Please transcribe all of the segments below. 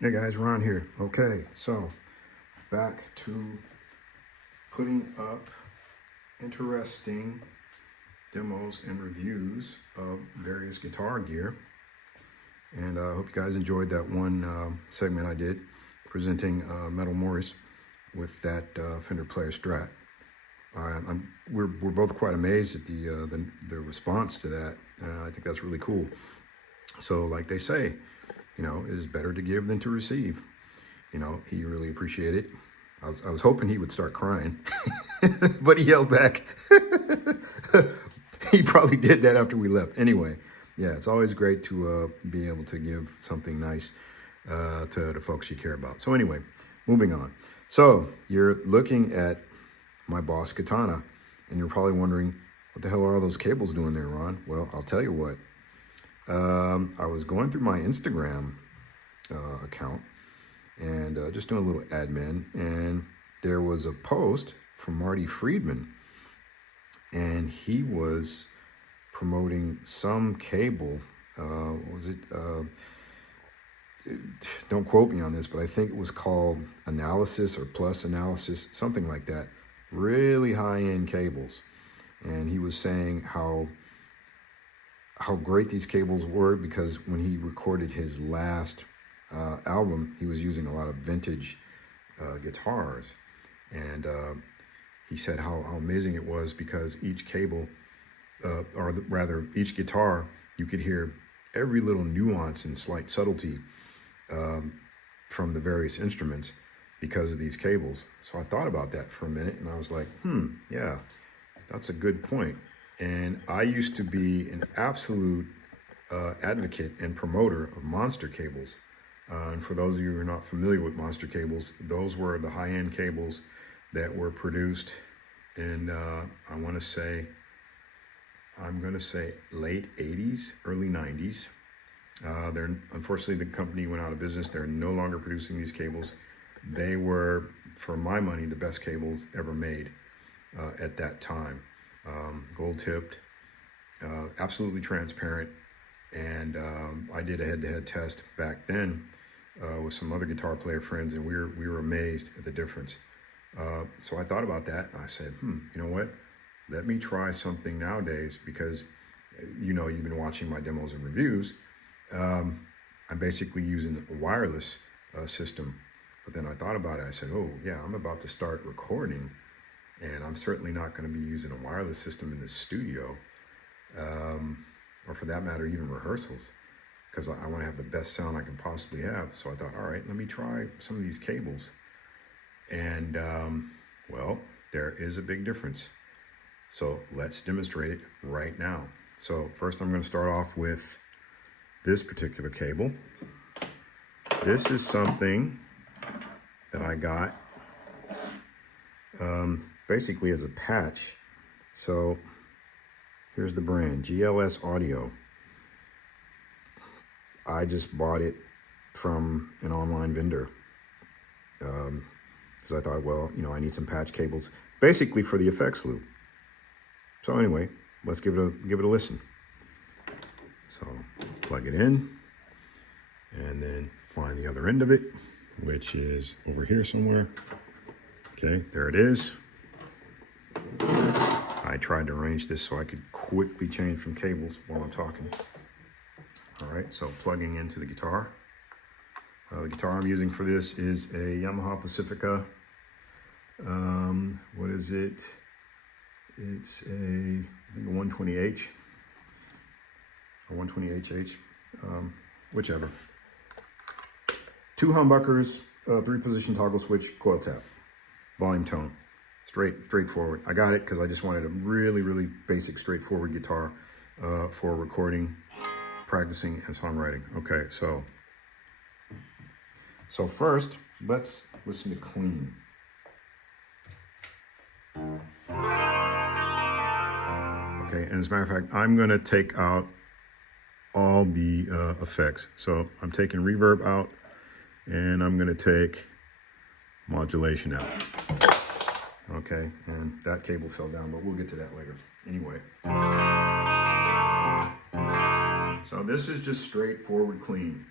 Hey guys, Ron here. Okay, so back to putting up interesting demos and reviews of various guitar gear. And I hope you guys enjoyed that one segment I did presenting Metal Morris with that Fender Player Strat. We're both quite amazed at the response to that. I think that's really cool. So like they say, you know, it is better to give than to receive. You know, he really appreciated it. I was hoping he would start crying, but he held back. He probably did that after we left. Anyway, yeah, it's always great to be able to give something nice to the folks you care about. So anyway, moving on. So you're looking at my Boss Katana, and you're probably wondering, what the hell are all those cables doing there, Ron? Well, I'll tell you what. I was going through my Instagram account and just doing a little admin, and there was a post from Marty Friedman, and he was promoting some cable. What was it? Don't quote me on this, but I think it was called Analysis or Plus Analysis, something like that. Really high-end cables. And he was saying how great these cables were, because when he recorded his last album, he was using a lot of vintage guitars. And he said how amazing it was, because each cable, or rather each guitar, you could hear every little nuance and slight subtlety from the various instruments because of these cables. So I thought about that for a minute, and I was like, yeah, that's a good point. And I used to be an absolute advocate and promoter of monster cables. And for those of you who are not familiar with monster cables, those were the high-end cables that were produced in, I'm going to say late 80s, early 90s. Unfortunately, the company went out of business. They're no longer producing these cables. They were, for my money, the best cables ever made at that time. Gold tipped, absolutely transparent. And I did a head-to-head test back then with some other guitar player friends, and we were amazed at the difference. So I thought about that, and I said, you know what? Let me try something nowadays, because you know, you've been watching my demos and reviews. I'm basically using a wireless system. But then I thought about it. I said, oh yeah, I'm about to start recording, and I'm certainly not going to be using a wireless system in the studio, or for that matter, even rehearsals, because I want to have the best sound I can possibly have. So I thought, all right, let me try some of these cables. And well, there is a big difference. So let's demonstrate it right now. So first I'm going to start off with this particular cable. This is something that I got basically as a patch. So here's the brand, GLS Audio. I just bought it from an online vendor because I thought, well, you know, I need some patch cables basically for the effects loop. So anyway, let's give it a listen. So plug it in, and then find the other end of it, which is over here somewhere. Okay, there it is. I tried to arrange this so I could quickly change from cables while I'm talking. All right, so plugging into the guitar. The guitar I'm using for this is a Yamaha Pacifica. What is it? It's I think a 120H or 120HH, whichever. 2 humbuckers, 3-position toggle switch, coil tap, volume tone, straightforward. I got it because I just wanted a really basic, straightforward guitar for recording, practicing, and songwriting. Okay, so first, let's listen to clean. Okay, and as a matter of fact, I'm going to take out all the effects. So I'm taking reverb out, and I'm going to take modulation out. Okay, and that cable fell down, but we'll get to that later. Anyway. So this is just straightforward clean.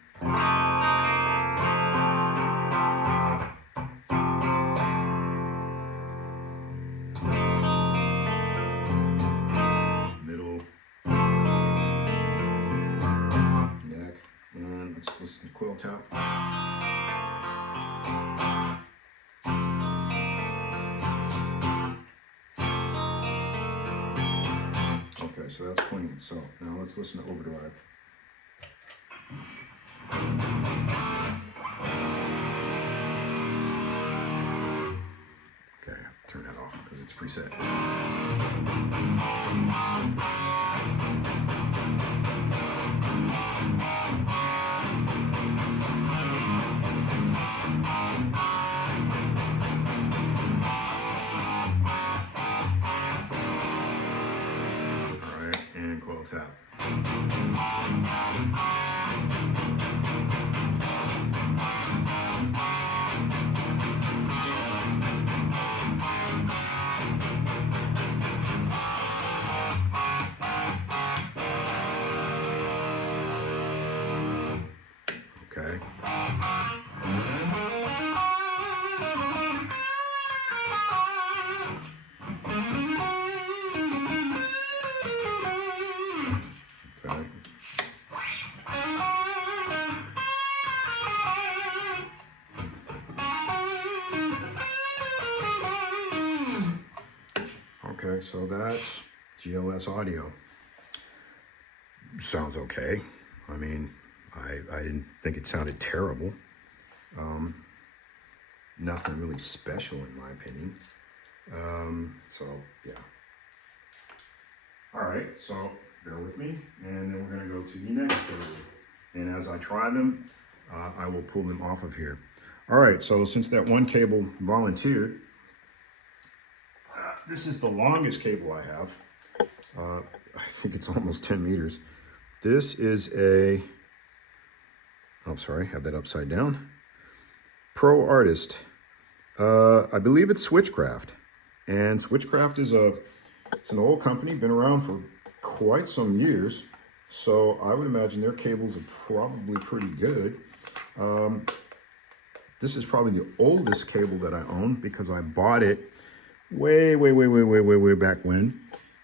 listen to coil tap. Okay, so that's clean. So now let's listen to overdrive. Okay, turn that off because it's preset. Alright, and coil tap. Okay. Okay. Okay, so that's GLS audio. Sounds okay. I mean, I didn't think it sounded terrible. Nothing really special in my opinion. So yeah. All right, so bear with me, and then we're gonna go to the next cable. And as I try them, I will pull them off of here. All right, so since that one cable volunteered, this is the longest cable I have. I think it's almost 10 meters. This is a, oh, sorry, have that upside down. Pro Artist. I believe it's Switchcraft. And Switchcraft is it's an old company, been around for quite some years. So I would imagine their cables are probably pretty good. This is probably the oldest cable that I own because I bought it way back when,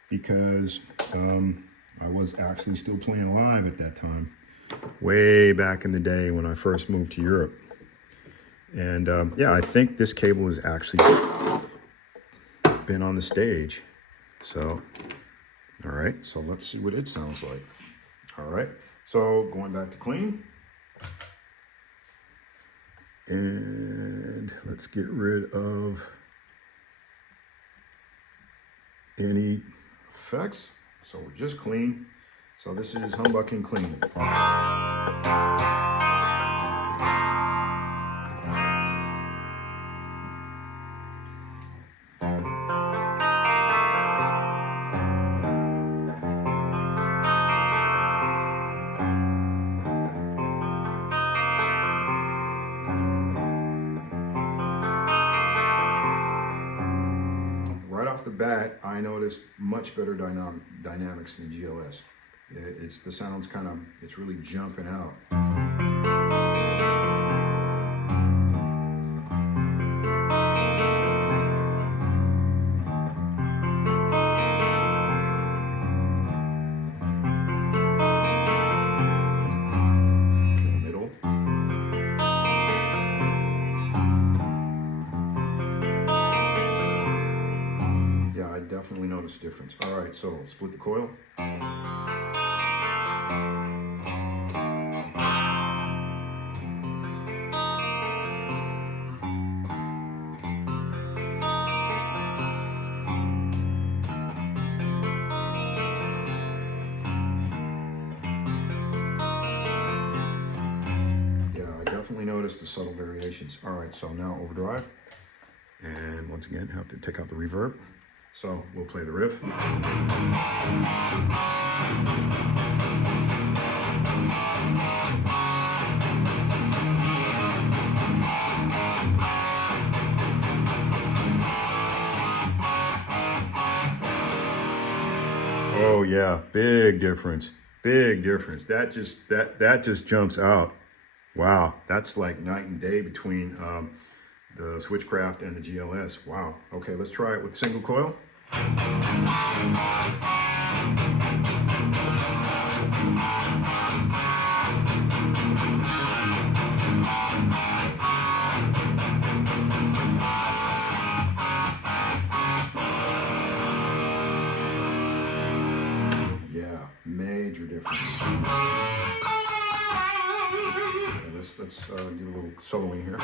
because I was actually still playing live at that time, way back in the day when I first moved to Europe. And yeah, I think this cable has actually been on the stage. So, all right, so let's see what it sounds like. All right, so going back to clean. And let's get rid of any effects. So we're just clean. So this is humbucking clean. Right off the bat, I noticed much better dynamics than GLS. The sound's kind of, it's really jumping out. Middle. Yeah, I definitely noticed a difference. All right, so split the coil. Notice the subtle variations. All right, so now overdrive, and once again have to take out the reverb. So we'll play the riff. Oh yeah, big difference. Big difference. That just jumps out. Wow, that's like night and day between the Switchcraft and the GLS. Wow. Okay, let's try it with single coil. let's do a little soloing here.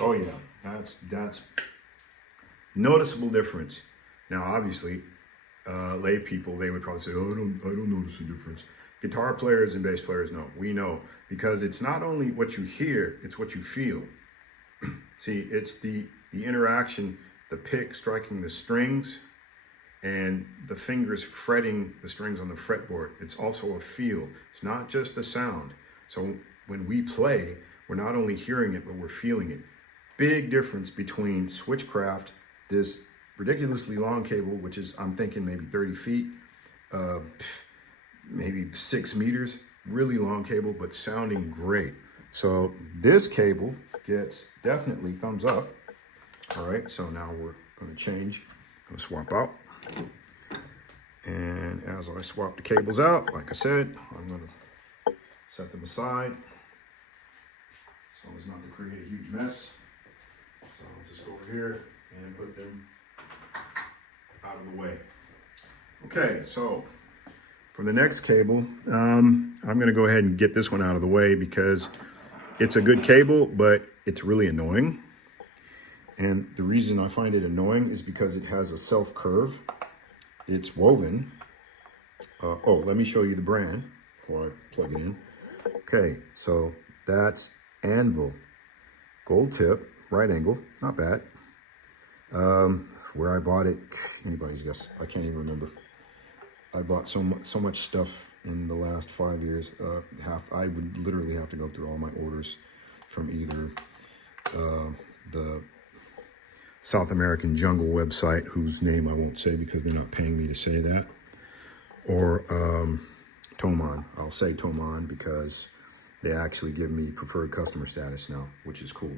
Oh yeah, that's noticeable difference. Now, obviously, lay people, they would probably say, "Oh, I don't notice a difference." Guitar players and bass players know. We know, because it's not only what you hear, it's what you feel. See, it's the interaction, the pick striking the strings, and the fingers fretting the strings on the fretboard. It's also a feel. It's not just a sound. So when we play, we're not only hearing it, but we're feeling it. Big difference between Switchcraft, this ridiculously long cable, which is, I'm thinking maybe 30 feet, maybe 6 meters, really long cable, but sounding great. So this cable gets definitely thumbs up. All right, so now we're gonna change, gonna swap out. And as I swap the cables out, like I said, I'm gonna set them aside so as not to create a huge mess. So I'll just go over here and put them out of the way. Okay, so for the next cable, I'm gonna go ahead and get this one out of the way because it's a good cable, but it's really annoying. And the reason I find it annoying is because it has a self curve. It's woven. Oh, let me show you the brand before I plug it in. Okay, so that's Anvil, gold tip, right angle, not bad. Where I bought it, anybody's guess, I can't even remember. I bought so much stuff in the last 5 years. I would literally have to go through all my orders from either the South American Jungle website, whose name I won't say because they're not paying me to say that, or Thomann. I'll say Thomann because they actually give me preferred customer status now, which is cool.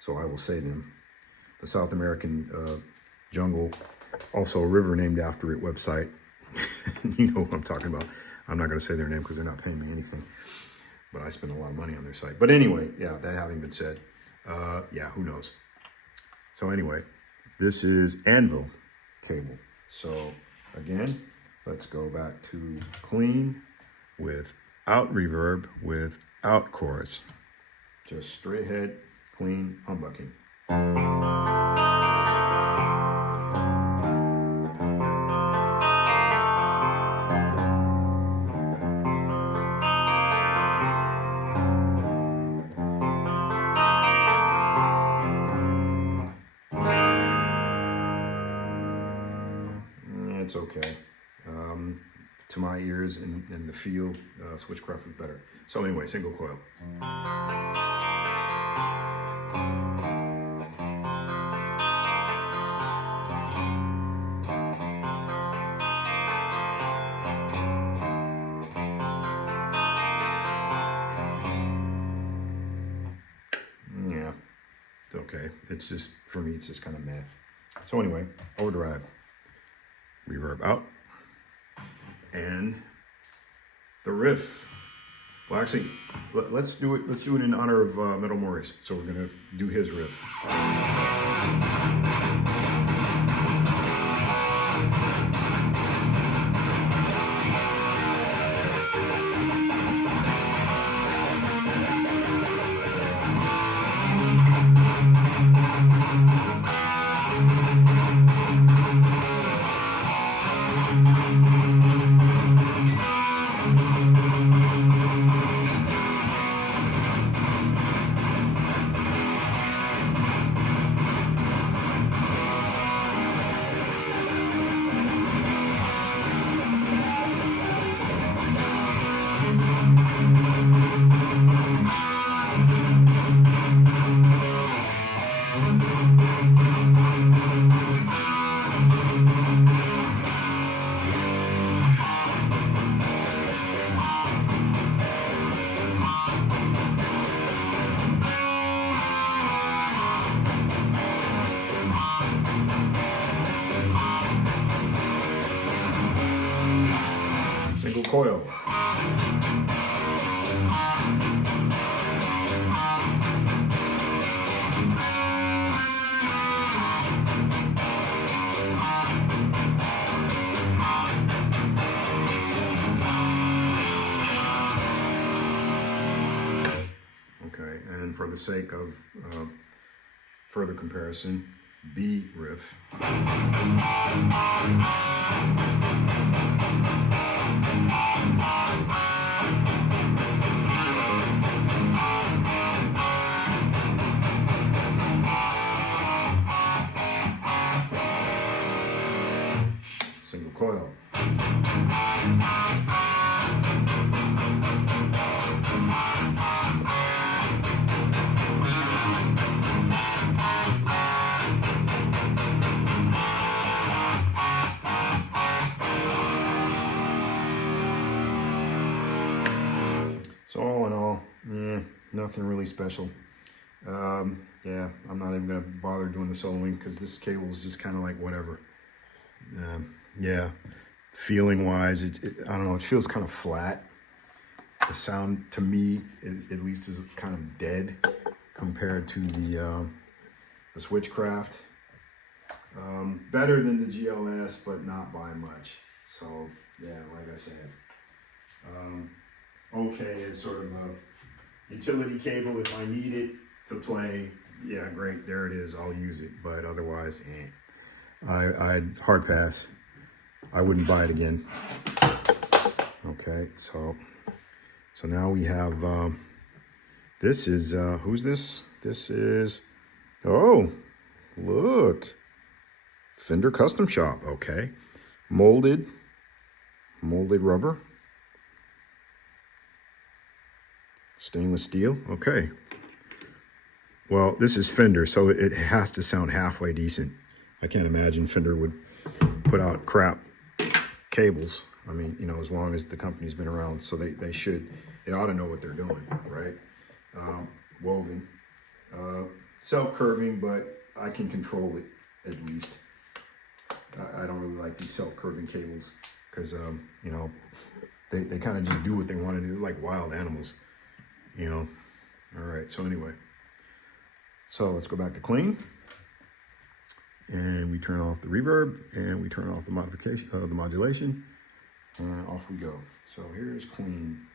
So I will say them. The South American Jungle, also a river named after it website. You know what I'm talking about. I'm not going to say their name because they're not paying me anything, but I spend a lot of money on their site. But anyway, yeah, that having been said, yeah, who knows? So anyway, this is Anvil cable. So again, let's go back to clean without reverb, without chorus. Just straight ahead, clean humbucking. It's okay. To my ears and the feel, Switchcraft was better. So anyway, single coil. Yeah, it's okay. It's just, for me, it's just kind of meh. So anyway, overdrive. Reverb out, and the riff. Well, actually, let's do it. Let's do it in honor of Metal Morris. So we're gonna do his riff. coil. Okay, and for the sake of further comparison, B riff. Single coil. So all in all, nothing really special. Yeah, I'm not even gonna bother doing the soloing because this cable is just kind of like whatever. Yeah, feeling wise, I don't know, it feels kind of flat. The sound to me, at least, is kind of dead compared to the Switchcraft. Better than the GLS, but not by much. So yeah, like I said, okay, it's sort of a utility cable. If I need it to play, yeah, great, there it is, I'll use it. But otherwise, I'd hard pass. I wouldn't buy it again. Okay, so now we have, this is, who's this? This is, oh, look, Fender Custom Shop, okay. Molded rubber. Stainless steel, okay. Well, this is Fender, so it has to sound halfway decent. I can't imagine Fender would put out crap cables. I mean, you know, as long as the company's been around, so they ought to know what they're doing, right? Woven, self-curving, but I can control it at least. I don't really like these self-curving cables because, you know, they kind of just do what they want to do. They're like wild animals, you know. All right, so anyway, so let's go back to clean. And we turn off the reverb and we turn off the modification, the modulation, and off we go. So here's clean.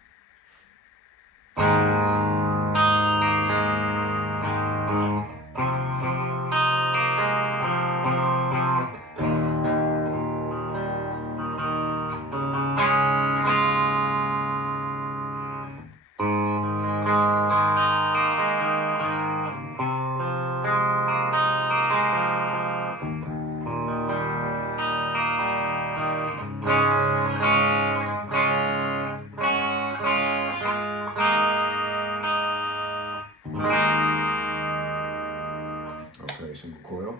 Okay, single coil.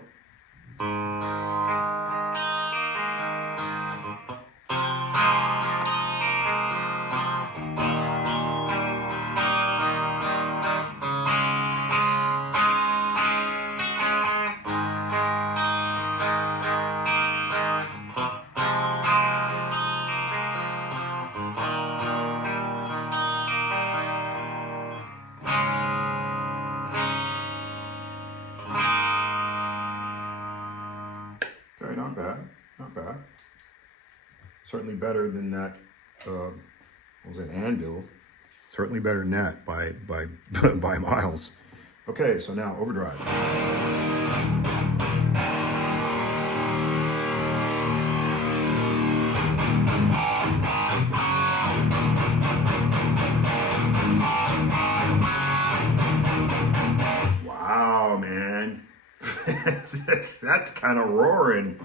Okay, not bad, not bad. Certainly better than that, what was it, Anvil? Certainly better than that by by miles. Okay, so now overdrive. Wow, man. That's kind of roaring.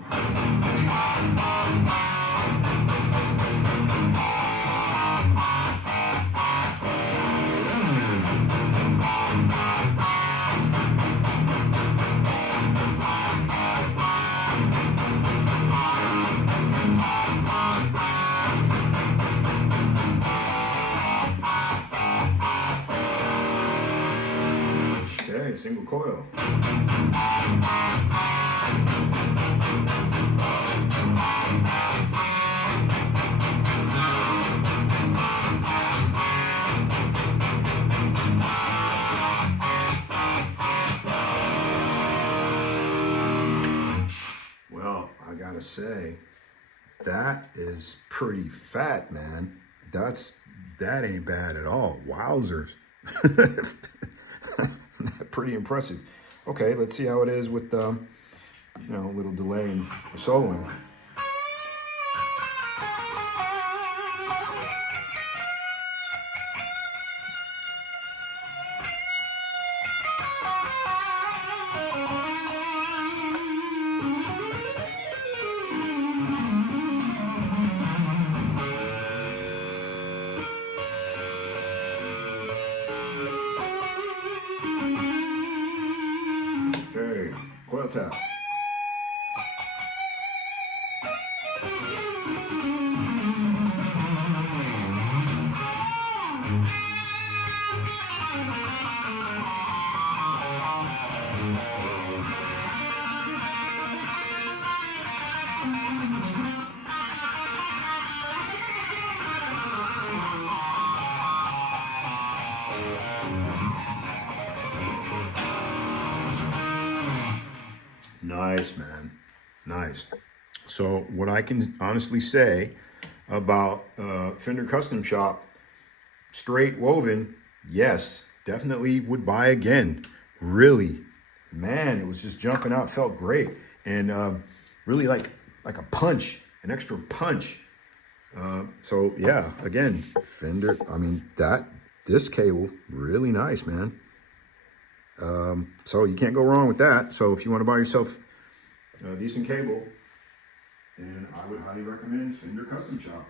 Okay, single coil. gotta say, that is pretty fat, man. That ain't bad at all. Wowzers. Pretty impressive. Okay, let's see how it is with you know, a little delay in soloing. Okay, coil tap. Nice, man. Nice. So what I can honestly say about Fender Custom Shop, straight woven, yes, definitely would buy again. Really, man, it was just jumping out, felt great, and really like a punch, an extra punch. So yeah, again, Fender. I mean, this cable really nice, man. So you can't go wrong with that. So if you want to buy yourself a decent cable, then I would highly recommend Fender Custom Shop.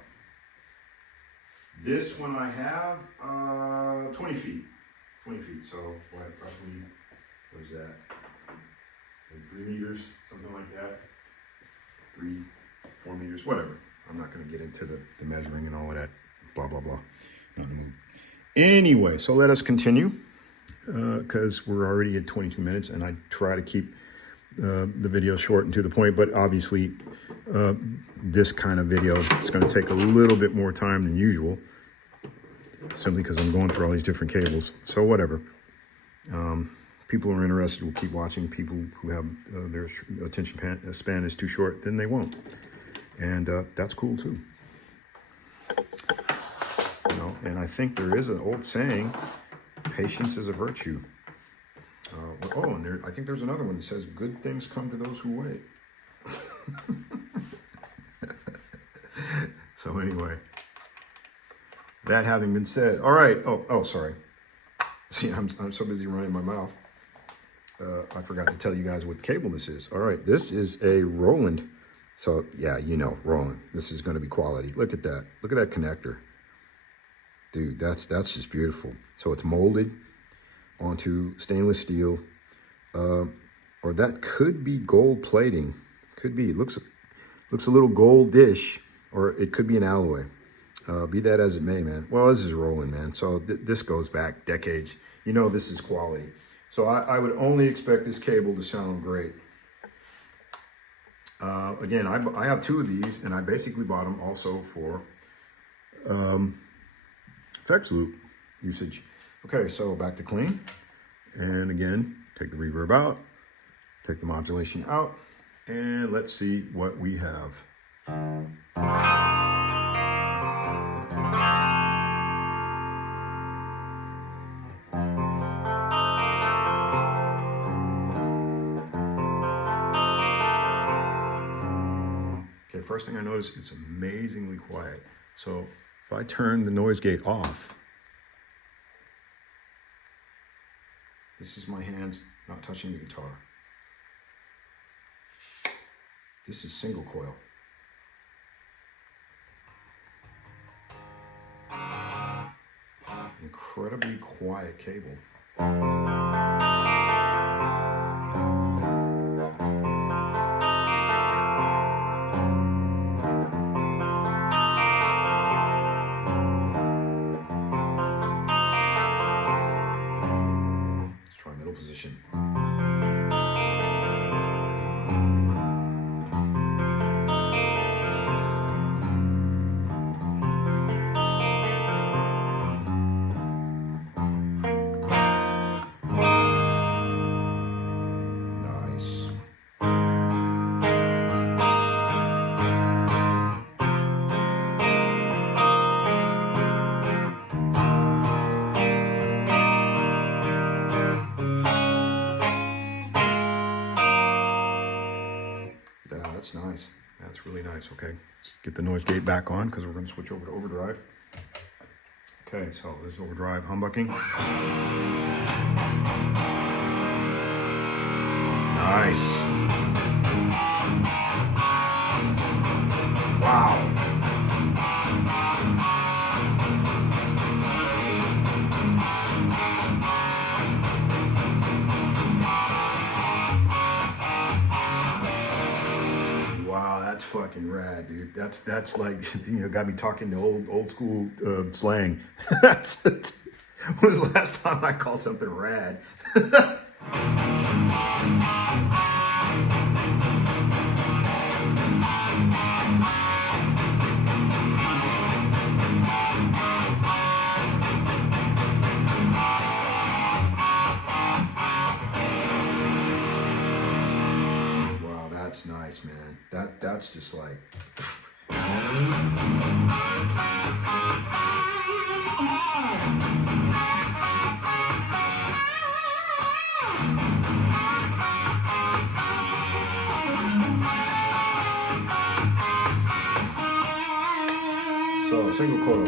This one I have 20 feet. 20 feet, so what, roughly, what is that? Like 3 meters, something like that. 3, 4 meters, whatever. I'm not going to get into the measuring and all of that, blah, blah, blah. Not in the mood. Anyway, so let us continue, because we're already at 22 minutes, and I try to keep the video short and to the point, but obviously this kind of video is going to take a little bit more time than usual, simply because I'm going through all these different cables. So whatever. People who are interested will keep watching. People who have their attention span is too short, then they won't. And that's cool too. You know, and I think there is an old saying, patience is a virtue. Oh, and I think there's another one that says, good things come to those who wait. So anyway, that having been said, all right. Oh, sorry. See, I'm so busy running my mouth. I forgot to tell you guys what cable this is. All right, this is a Roland. So yeah, you know, Roland. This is going to be quality. Look at that. Look at that connector. Dude, that's just beautiful. So it's molded onto stainless steel, or that could be gold plating. Could be. It looks a little goldish, or it could be an alloy. Be that as it may, man. Well, this is Roland, man. So this goes back decades. You know, this is quality. So I would only expect this cable to sound great. Again, I have 2 of these, and I basically bought them also for effects loop usage. Okay, so back to clean. And again, take the reverb out, take the modulation out, and let's see what we have. Okay, first thing I notice, it's amazingly quiet. So if I turn the noise gate off, this is my hands not touching the guitar. This is single coil. Incredibly quiet cable. Let's try middle position. that's nice. That's really nice. Okay, let's get the noise gate back on because we're going to switch over to overdrive. Okay, so this is overdrive humbucking. Nice. Wow. Wow, that's fucking rad, dude. That's like, you know, got me talking to old school slang. That's when was the last time I called something rad? Wow, that's nice, man. That's just like. So, single coil.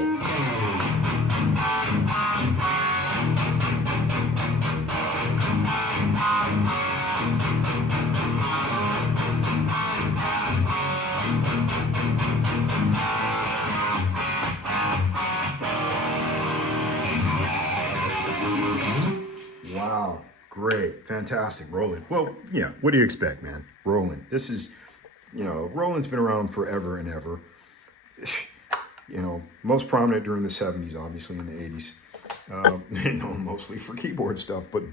Wow, great, fantastic, Roland. Well, yeah, what do you expect, man? Roland. This is, you know, Roland's been around forever and ever. You know, most prominent during the 70s, obviously, in the 80s. You know, mostly for keyboard stuff, but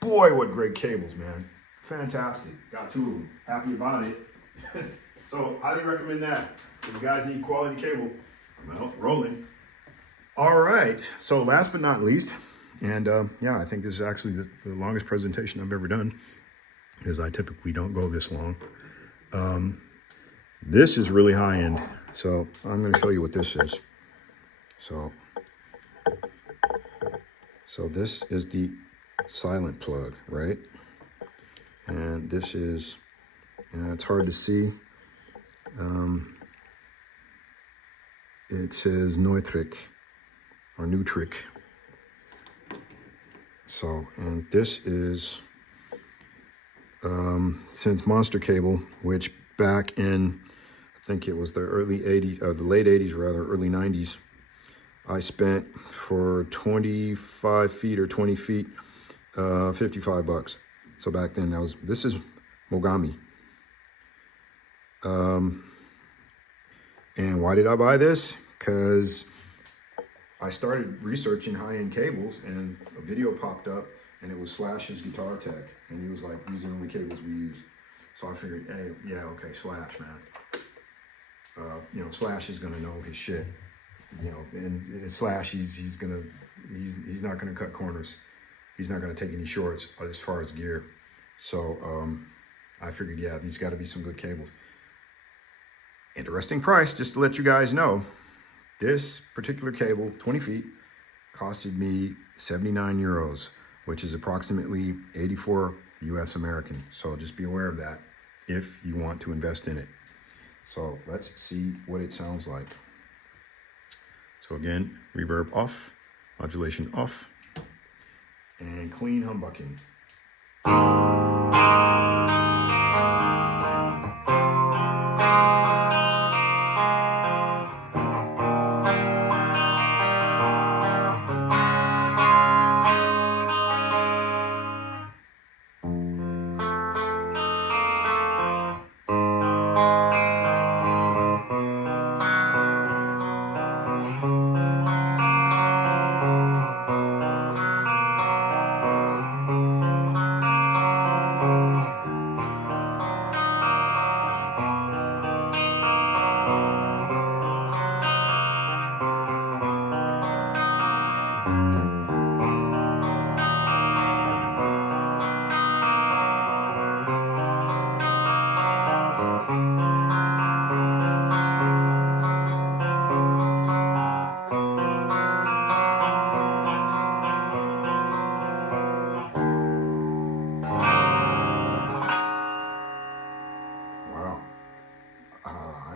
boy, what great cables, man. Fantastic. Got two of them. Happy about it. So, highly recommend that. If you guys need quality cable, well, Roland. All right, so last but not least, and yeah, I think this is actually the longest presentation I've ever done, because I typically don't go this long. This is really high end, so I'm going to show you what this is. So this is the silent plug, right? And this is, it's hard to see. It says Neutrik or Neutrik. So, and this is since Monster Cable, which back in, I think it was the early 80s, or the late 80s rather, early 90s, I spent for 25 feet or 20 feet, $55. So back then, this is Momagi. And why did I buy this? Because I started researching high-end cables, and a video popped up, and it was Slash's Guitar Tech, and he was like, "These are the only cables we use." So I figured, hey, yeah, okay, Slash, man. You know, Slash is gonna know his shit. You know, and Slash, he's not gonna cut corners. He's not gonna take any shorts as far as gear. So I figured, yeah, these got to be some good cables. Interesting price, just to let you guys know. This particular cable, 20 feet, costed me 79 euros, which is approximately 84 US American. So just be aware of that if you want to invest in it. So let's see what it sounds like. So again, reverb off, modulation off, and clean humbucking.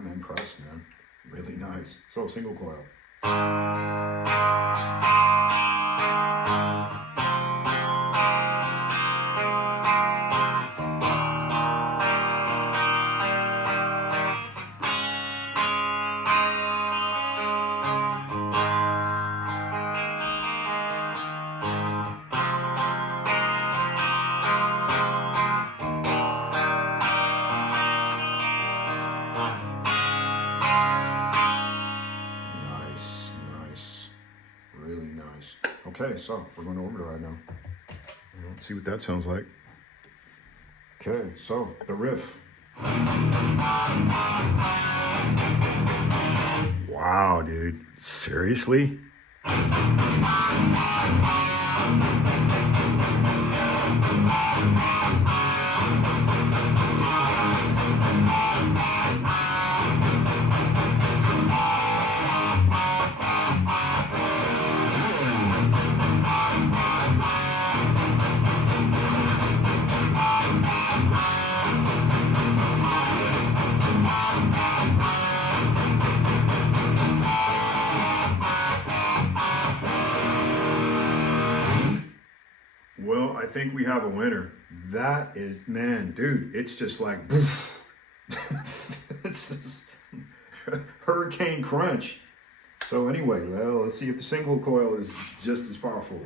I'm impressed, man. Really nice. So single coil. Nice, nice. Really nice. Okay, so we're going to overdrive now. Let's see what that sounds like. Okay, so the riff. Wow, dude. Seriously? Well, I think we have a winner. That is, man, dude, it's just like, it's just hurricane crunch. So anyway, well, let's see if the single coil is just as powerful.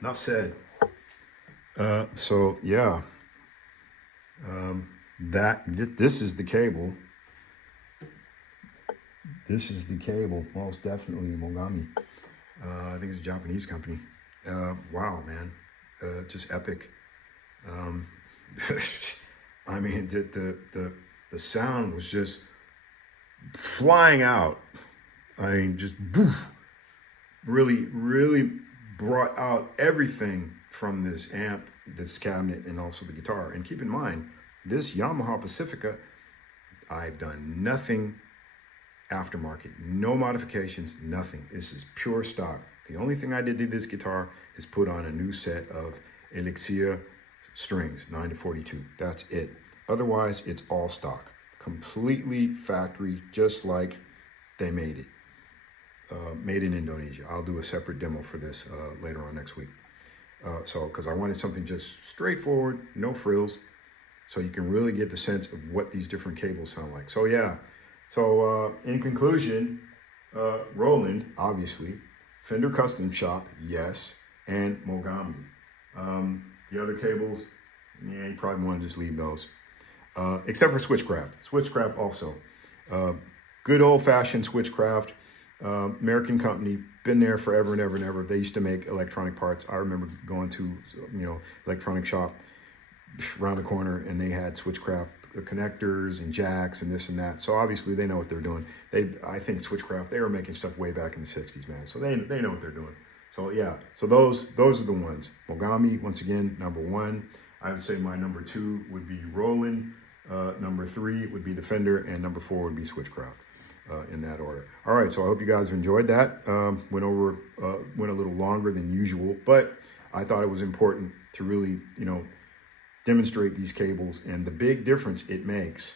Enough said. So yeah, this is the cable. This is the cable, most definitely Momagi. I think it's a Japanese company. Wow, man, just epic. I mean, the sound was just flying out. I mean, just boof. Really brought out everything from this amp, this cabinet, and also the guitar. And keep in mind, this Yamaha Pacifica, I've done nothing aftermarket, no modifications, nothing. This is pure stock. The only thing I did to this guitar is put on a new set of Elixir strings, 9 to 42. That's it. Otherwise, it's all stock, completely factory, just like they made it. Made in Indonesia. I'll do a separate demo for this later on next week. Because I wanted something just straightforward, no frills, so you can really get the sense of what these different cables sound like. So yeah, so in conclusion, Roland, obviously, Fender Custom Shop, yes, and Momagi. The other cables, yeah, you probably want to just leave those. Except for Switchcraft. Switchcraft also. Good old-fashioned Switchcraft. American company, been there forever and ever and ever. They used to make electronic parts. I remember going to, electronic shop around the corner, and they had Switchcraft connectors and jacks and this and that. So obviously they know what they're doing. I think Switchcraft, they were making stuff way back in the 60s, man. So they know what they're doing. So yeah, so those are the ones. Momagi, once again, number one. I would say my number two would be Roland. Number 3 would be the Fender, and number 4 would be Switchcraft, in that order. All right, so I hope you guys enjoyed that. Went a little longer than usual, but I thought it was important to really, demonstrate these cables and the big difference it makes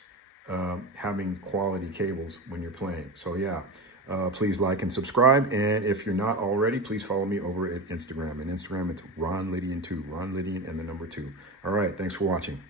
having quality cables when you're playing. So yeah, please like and subscribe. And if you're not already, please follow me over at Instagram. And Instagram, it's Ron Lydian 2, Ron Lydian and the number 2. All right, thanks for watching.